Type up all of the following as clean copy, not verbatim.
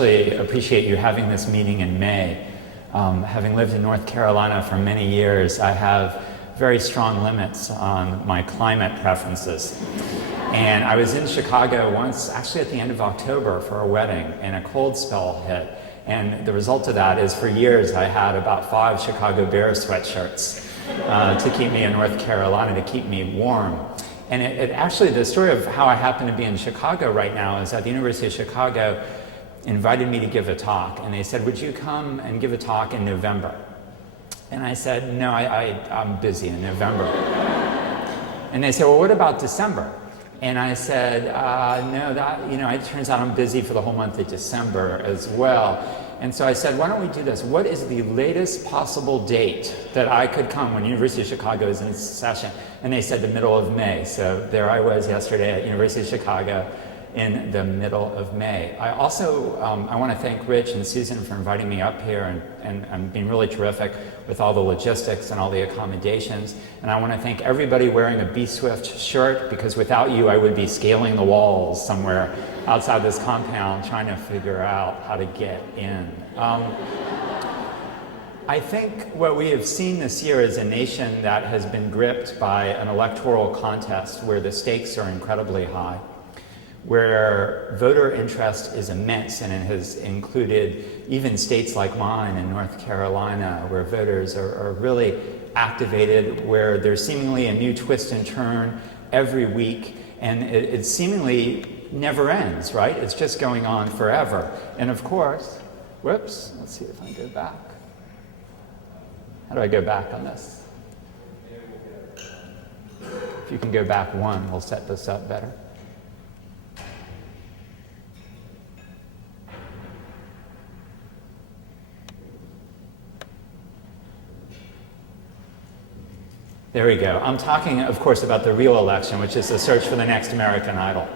especially appreciate you having this meeting in May. Having lived in North Carolina for many years, I have very strong limits on my climate preferences. And I was in Chicago once, actually at the end of October for a wedding, and a cold spell hit. And the result of that is for years I had about 5 Chicago Bears sweatshirts to keep me in North Carolina, to keep me warm. And it actually, the story of how I happen to be in Chicago right now is that the University of Chicago invited me to give a talk. And they said, would you come and give a talk in November? And I said, no, I'm busy in November. And they said, well, what about December? And I said, no, it turns out I'm busy for the whole month of December as well. And so I said, why don't we do this? What is the latest possible date that I could come when University of Chicago is in session? And they said the middle of May. So there I was yesterday at University of Chicago in the middle of May. I also, I want to thank Rich and Susan for inviting me up here and being really terrific with all the logistics and all the accommodations. And I want to thank everybody wearing a bswift shirt, because without you I would be scaling the walls somewhere outside this compound trying to figure out how to get in. I think what we have seen this year is a nation that has been gripped by an electoral contest where the stakes are incredibly high, where voter interest is immense, and it has included even states like mine in North Carolina, where voters are really activated, where there's seemingly a new twist and turn every week, and it seemingly never ends, right? It's just going on forever. And of course, whoops, let's see if I can go back. How do I go back on this? If you can go back one, we'll set this up better. There we go. I'm talking, of course, about the real election, which is the search for the next American Idol.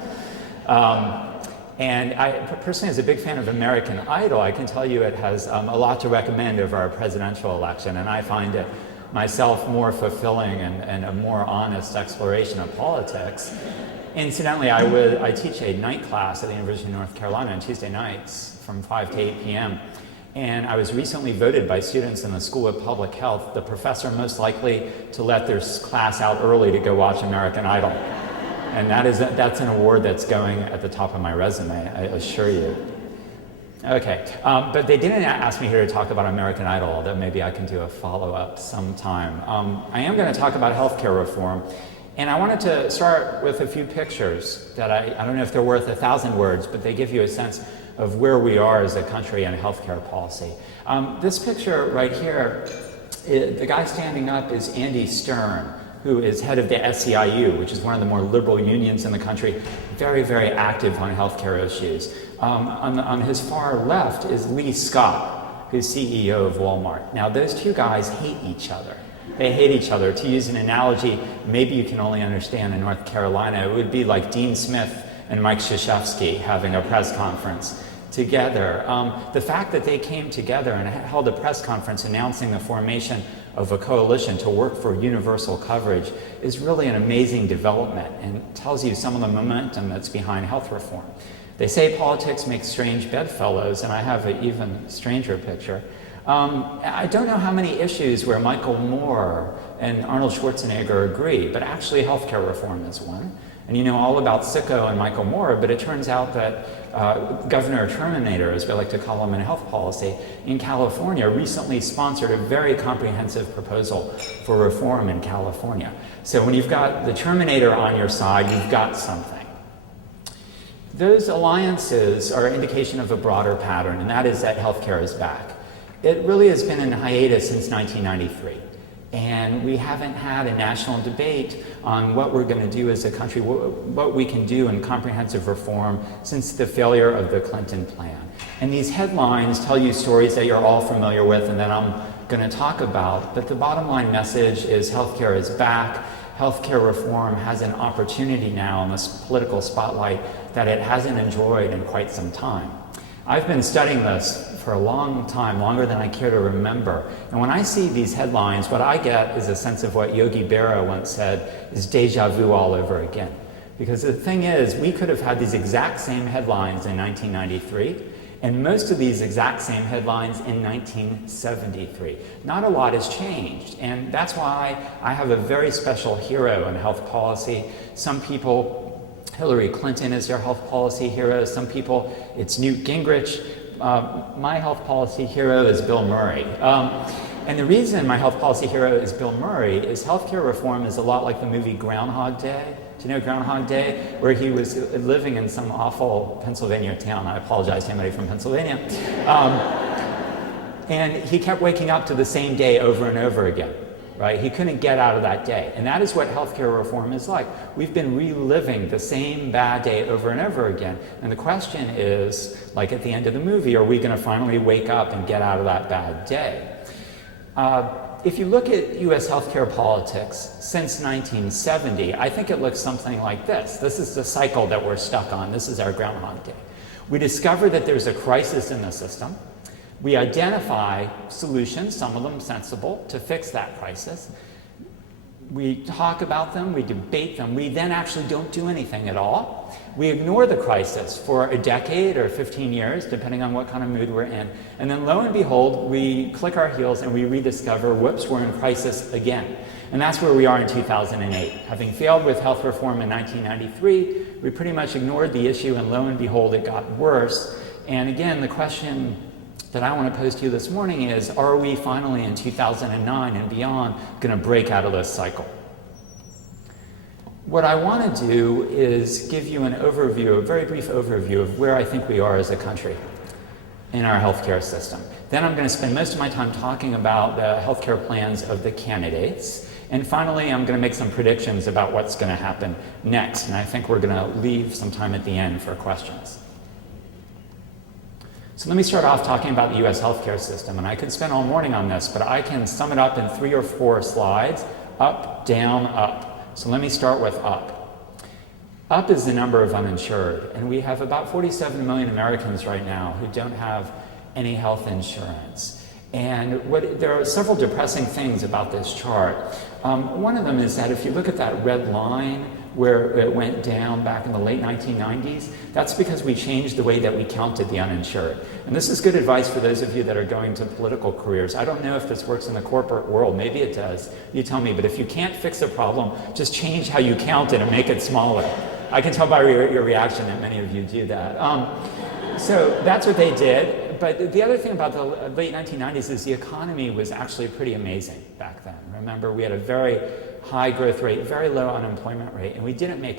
And I personally, as a big fan of American Idol, I can tell you it has a lot to recommend over our presidential election, and I find it myself more fulfilling and a more honest exploration of politics. Incidentally, I teach a night class at the University of North Carolina on Tuesday nights from 5 to 8 p.m. And I was recently voted by students in the School of Public Health the professor most likely to let their class out early to go watch American Idol. And that's an award that's going at the top of my resume, I assure you. Okay, but they didn't ask me here to talk about American Idol, although maybe I can do a follow-up sometime. I am going to talk about healthcare reform. And I wanted to start with a few pictures that I don't know if they're worth 1,000 words, but they give you a sense of where we are as a country in healthcare policy. This picture right here, the guy standing up is Andy Stern, who is head of the SEIU, which is one of the more liberal unions in the country, very, very active on healthcare issues. On his far left is Lee Scott, who's CEO of Walmart. Now, those two guys hate each other. They hate each other. To use an analogy maybe you can only understand in North Carolina, it would be like Dean Smith and Mike Krzyzewski having a press conference together. The fact that they came together and held a press conference announcing the formation of a coalition to work for universal coverage is really an amazing development and tells you some of the momentum that's behind health reform. They say politics makes strange bedfellows, and I have an even stranger picture. I don't know how many issues where Michael Moore and Arnold Schwarzenegger agree, but actually healthcare reform is one. And you know all about Sicko and Michael Moore, but it turns out that Governor Terminator, as we like to call him in health policy, in California recently sponsored a very comprehensive proposal for reform in California. So when you've got the Terminator on your side, you've got something. Those alliances are an indication of a broader pattern, and that is that healthcare is back. It really has been in hiatus since 1993. And we haven't had a national debate on what we're going to do as a country, what we can do in comprehensive reform since the failure of the Clinton plan. And these headlines tell you stories that you're all familiar with and that I'm going to talk about. But the bottom line message is healthcare is back. Healthcare reform has an opportunity now in this political spotlight that it hasn't enjoyed in quite some time. I've been studying this for a long time, longer than I care to remember. And when I see these headlines, what I get is a sense of what Yogi Berra once said is deja vu all over again. Because the thing is, we could have had these exact same headlines in 1993, And most of these exact same headlines in 1973. Not a lot has changed, and that's why I have a very special hero in health policy. Some people, Hillary Clinton is their health policy hero. Some people, it's Newt Gingrich. My health policy hero is Bill Murray. And the reason my health policy hero is Bill Murray is healthcare reform is a lot like the movie Groundhog Day. Do you know Groundhog Day? Where he was living in some awful Pennsylvania town. I apologize to anybody from Pennsylvania. And he kept waking up to the same day over and over again, right? He couldn't get out of that day. And that is what healthcare reform is like. We've been reliving the same bad day over and over again. And the question is, like at the end of the movie, are we going to finally wake up and get out of that bad day? If you look at US healthcare politics since 1970, I think it looks something like this. This is the cycle that we're stuck on. This is our Groundhog Day. We discover that there's a crisis in the system. We identify solutions, some of them sensible, to fix that crisis. We talk about them, we debate them, we then actually don't do anything at all. We ignore the crisis for a decade or 15 years, depending on what kind of mood we're in. And then lo and behold, we click our heels and we rediscover, whoops, we're in crisis again. And that's where we are in 2008. Having failed with health reform in 1993, we pretty much ignored the issue, and lo and behold, it got worse. And again, the question that I want to pose to you this morning is, are we finally in 2009 and beyond going to break out of this cycle? What I want to do is give you an overview, a very brief overview of where I think we are as a country in our healthcare system. Then I'm going to spend most of my time talking about the healthcare plans of the candidates. And finally, I'm going to make some predictions about what's going to happen next. And I think we're going to leave some time at the end for questions. So let me start off talking about the US healthcare system. And I could spend all morning on this, but I can sum it up in 3 or 4 slides: up, down, up. So let me start with up. Up is the number of uninsured, and we have about 47 million Americans right now who don't have any health insurance. And there are several depressing things about this chart. One of them is that if you look at that red line where it went down back in the late 1990s, that's because we changed the way that we counted the uninsured. And this is good advice for those of you that are going to political careers. I don't know if this works in the corporate world. Maybe it does. You tell me. But if you can't fix a problem, just change how you count it and make it smaller. I can tell by your reaction that many of you do that. So that's what they did. But the other thing about the late 1990s is the economy was actually pretty amazing back then. Remember, we had a very high growth rate, very low unemployment rate, and we didn't make